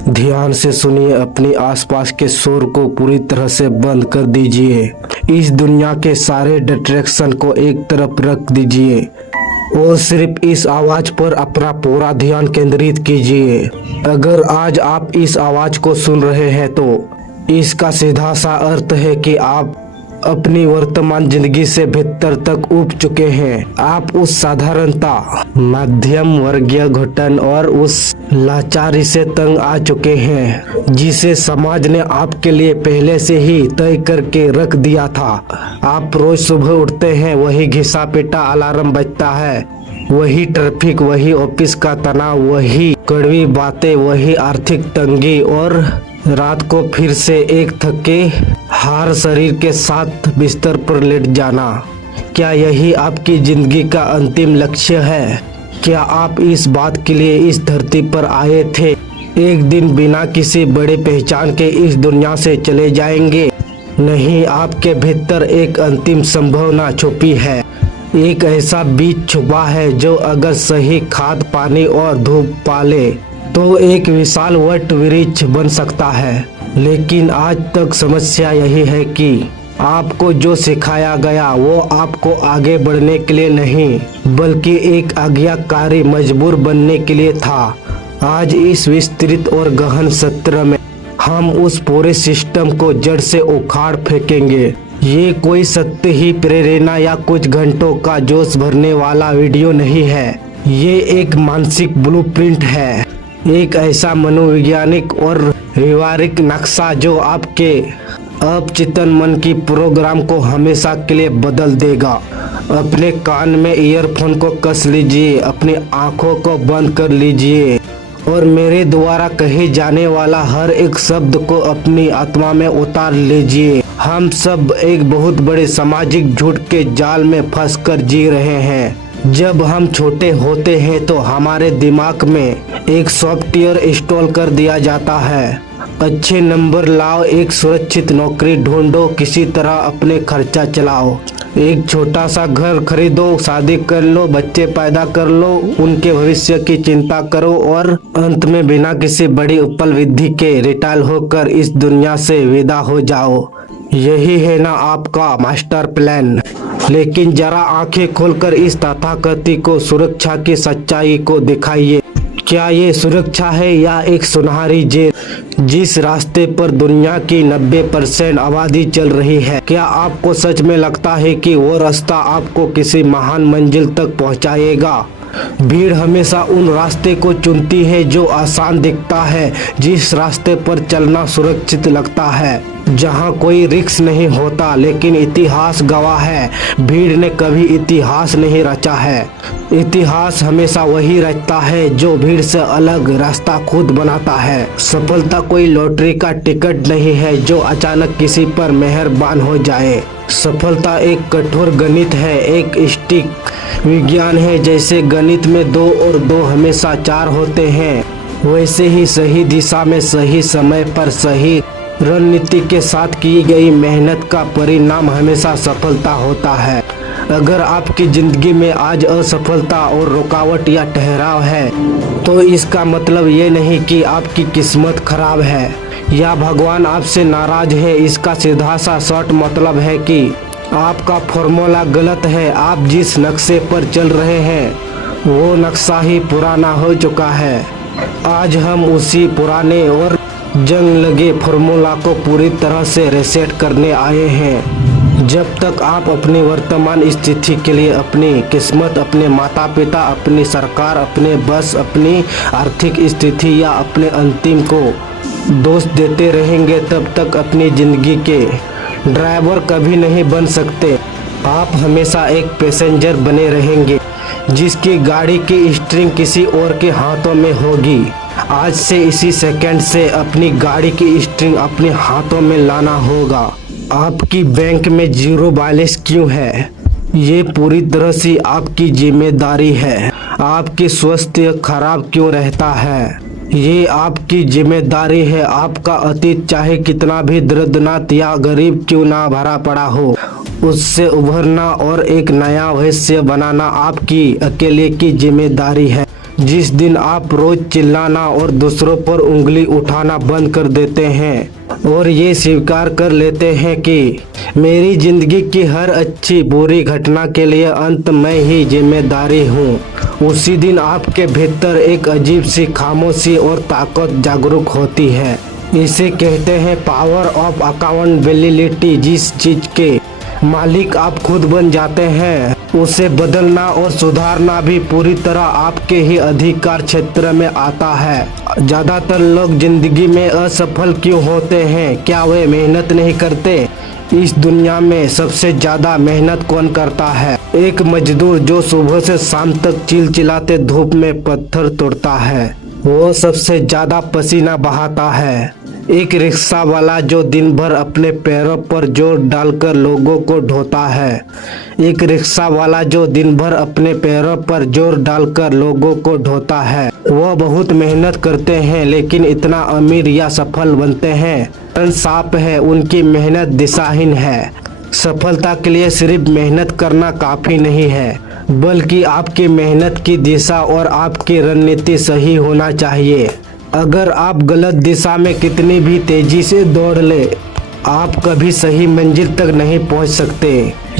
ध्यान से सुनिए, अपने आसपास के शोर को पूरी तरह से बंद कर दीजिए। इस दुनिया के सारे डिस्ट्रैक्शन को एक तरफ रख दीजिए और सिर्फ इस आवाज पर अपना पूरा ध्यान केंद्रित कीजिए। अगर आज आप इस आवाज को सुन रहे हैं तो इसका सीधा सा अर्थ है कि आप अपनी वर्तमान जिंदगी से भीतर तक उब चुके हैं। आप उस साधारणता, मध्यम वर्गीय घुटन और उस लाचारी से तंग आ चुके हैं जिसे समाज ने आपके लिए पहले से ही तय करके रख दिया था। आप रोज सुबह उठते हैं, वही घिसा पिटा अलार्म बजता है, वही ट्रैफिक, वही ऑफिस का तनाव, वही कड़वी बातें, वही आर्थिक तंगी और रात को फिर से एक थके हार शरीर के साथ बिस्तर पर लेट जाना। क्या यही आपकी जिंदगी का अंतिम लक्ष्य है? क्या आप इस बात के लिए इस धरती पर आए थे एक दिन बिना किसी बड़े पहचान के इस दुनिया से चले जाएंगे? नहीं, आपके भीतर एक अंतिम संभावना छुपी है। एक ऐसा बीज छुपा है जो अगर सही खाद, पानी और धूप पाले तो एक विशाल वट वृक्ष बन सकता है। लेकिन आज तक समस्या यही है कि आपको जो सिखाया गया वो आपको आगे बढ़ने के लिए नहीं बल्कि एक आज्ञाकारी मजबूर बनने के लिए था। आज इस विस्तृत और गहन सत्र में हम उस पूरे सिस्टम को जड़ से उखाड़ फेंकेंगे। ये कोई सत्य ही प्रेरणा या कुछ घंटों का जोश भरने वाला वीडियो नहीं है। ये एक मानसिक ब्लूप्रिंट है, एक ऐसा मनोवैज्ञानिक और व्यवहारिक नक्शा जो आपके अवचेतन मन की प्रोग्राम को हमेशा के लिए बदल देगा। अपने कान में ईयरफोन को कस लीजिए, अपनी आंखों को बंद कर लीजिए और मेरे द्वारा कहे जाने वाला हर एक शब्द को अपनी आत्मा में उतार लीजिए। हम सब एक बहुत बड़े सामाजिक झूठ के जाल में फंसकर जी रहे हैं। जब हम छोटे होते हैं तो हमारे दिमाग में एक सॉफ्टवेयर इंस्टॉल कर दिया जाता है। अच्छे नंबर लाओ, एक सुरक्षित नौकरी ढूंढो, किसी तरह अपने खर्चा चलाओ, एक छोटा सा घर खरीदो, शादी कर लो, बच्चे पैदा कर लो, उनके भविष्य की चिंता करो और अंत में बिना किसी बड़ी उपलब्धि के रिटायर होकर इस दुनिया से विदा हो जाओ। यही है ना आपका मास्टर प्लान? लेकिन जरा आंखें खोलकर इस तथाकथित को सुरक्षा की सच्चाई को दिखाइए। क्या ये सुरक्षा है या एक सुनहरी जेल? जिस रास्ते पर दुनिया की 90% आबादी चल रही है, क्या आपको सच में लगता है कि वो रास्ता आपको किसी महान मंजिल तक पहुंचाएगा? भीड़ हमेशा उन रास्ते को चुनती है जो आसान दिखता है, जिस रास्ते पर चलना सुरक्षित लगता है, जहां कोई रिस्क नहीं होता। लेकिन इतिहास गवाह है, भीड़ ने कभी इतिहास नहीं रचा है। इतिहास हमेशा वही रचता है जो भीड़ से अलग रास्ता खुद बनाता है। सफलता कोई लॉटरी का टिकट नहीं है जो अचानक किसी पर मेहरबान हो जाए। सफलता एक कठोर गणित है, एक सटीक विज्ञान है। जैसे गणित में 2 और 2 हमेशा 4 होते हैं, वैसे ही सही दिशा में सही समय पर सही रणनीति के साथ की गई मेहनत का परिणाम हमेशा सफलता होता है। अगर आपकी जिंदगी में आज असफलता और रुकावट या ठहराव है तो इसका मतलब ये नहीं कि आपकी किस्मत खराब है या भगवान आपसे नाराज है। इसका सीधा सा शॉर्ट मतलब है कि आपका फॉर्मूला गलत है। आप जिस नक्शे पर चल रहे हैं वो नक्शा ही पुराना हो चुका है। आज हम उसी पुराने और जंग लगे फॉर्मूला को पूरी तरह से रीसेट करने आए हैं। जब तक आप अपनी वर्तमान स्थिति के लिए अपनी किस्मत, अपने माता पिता, अपनी सरकार, अपने बस, अपनी आर्थिक स्थिति या अपने अंतिम को दोष देते रहेंगे, तब तक अपनी जिंदगी के ड्राइवर कभी नहीं बन सकते। आप हमेशा एक पैसेंजर बने रहेंगे जिसकी गाड़ी की स्टीयरिंग किसी और के हाथों में होगी। आज से इसी सेकंड से अपनी गाड़ी की स्टीयरिंग अपने हाथों में लाना होगा। आपकी बैंक में 0 बैलेंस क्यों है? ये पूरी तरह से आपकी जिम्मेदारी है। आपकी स्वास्थ्य खराब क्यों रहता है? ये आपकी जिम्मेदारी है। आपका अतीत चाहे कितना भी दर्दनाक या गरीब क्यों ना भरा पड़ा हो, उससे उभरना और एक नया भविष्य बनाना आपकी अकेले की जिम्मेदारी है। जिस दिन आप रोज चिल्लाना और दूसरों पर उंगली उठाना बंद कर देते हैं और ये स्वीकार कर लेते हैं कि मेरी जिंदगी की हर अच्छी बुरी घटना के लिए अंत में ही जिम्मेदारी हूँ, उसी दिन आपके भीतर एक अजीब सी खामोशी और ताकत जागरूक होती है। इसे कहते हैं पावर ऑफ अकाउंटेबिलिटी। जिस चीज के मालिक आप खुद बन जाते हैं उसे बदलना और सुधारना भी पूरी तरह आपके ही अधिकार क्षेत्र में आता है। ज्यादातर लोग जिंदगी में असफल क्यों होते हैं? क्या वे मेहनत नहीं करते? इस दुनिया में सबसे ज्यादा मेहनत कौन करता है? एक मजदूर जो सुबह से शाम तक चिलचिलाते धूप में पत्थर तोड़ता है, वो सबसे ज्यादा पसीना बहाता है। एक रिक्शा वाला जो दिन भर अपने पैरों पर जोर डालकर लोगों को ढोता है, एक रिक्शा वाला जो दिन भर अपने पैरों पर जोर डालकर लोगों को ढोता है, वो बहुत मेहनत करते हैं लेकिन इतना अमीर या सफल बनते हैं। कारण साफ है, उनकी मेहनत दिशाहीन है। सफलता के लिए सिर्फ मेहनत करना काफी नहीं है, बल्कि आपकी मेहनत की दिशा और आपकी रणनीति सही होना चाहिए। अगर आप गलत दिशा में कितनी भी तेजी से दौड़ ले, आप कभी सही मंजिल तक नहीं पहुंच सकते।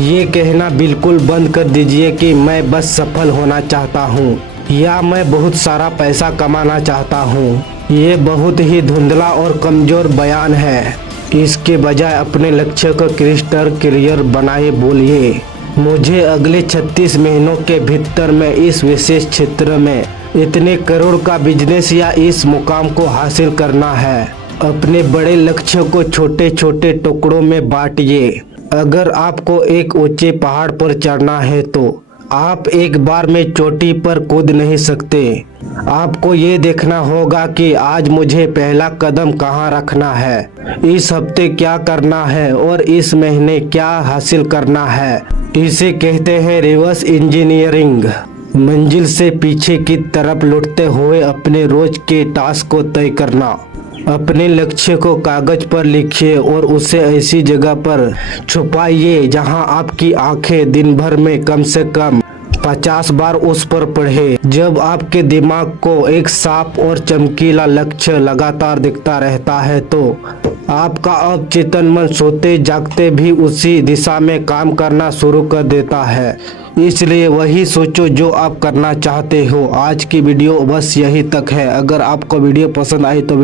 ये कहना बिल्कुल बंद कर दीजिए कि मैं बस सफल होना चाहता हूँ या मैं बहुत सारा पैसा कमाना चाहता हूँ। ये बहुत ही धुंधला और कमजोर बयान है। इसके बजाय अपने लक्ष्य को क्रिस्टल क्लियर बनाए बोलिए, मुझे अगले 36 महीनों के भीतर में इस विशेष क्षेत्र में इतने करोड़ का बिजनेस या इस मुकाम को हासिल करना है। अपने बड़े लक्ष्य को छोटे छोटे टुकड़ों में बांटिए। अगर आपको एक ऊंचे पहाड़ पर चढ़ना है तो आप एक बार में चोटी पर कूद नहीं सकते। आपको ये देखना होगा कि आज मुझे पहला कदम कहाँ रखना है, इस हफ्ते क्या करना है और इस महीने क्या हासिल करना है। इसे कहते हैं रिवर्स इंजीनियरिंग। मंजिल से पीछे की तरफ लौटते हुए अपने रोज के टास्क को तय करना। अपने लक्ष्य को कागज पर लिखिए और उसे ऐसी जगह पर छुपाइए जहां आपकी आंखें दिन भर में कम से कम 50 बार उस पर पढ़े। जब आपके दिमाग को एक साफ और चमकीला लक्ष्य लगातार दिखता रहता है तो आपका अवचेतन मन सोते जागते भी उसी दिशा में काम करना शुरू कर देता है। इसलिए वही सोचो जो आप करना चाहते हो। आज की वीडियो बस यही तक है। अगर आपको वीडियो पसंद आई तो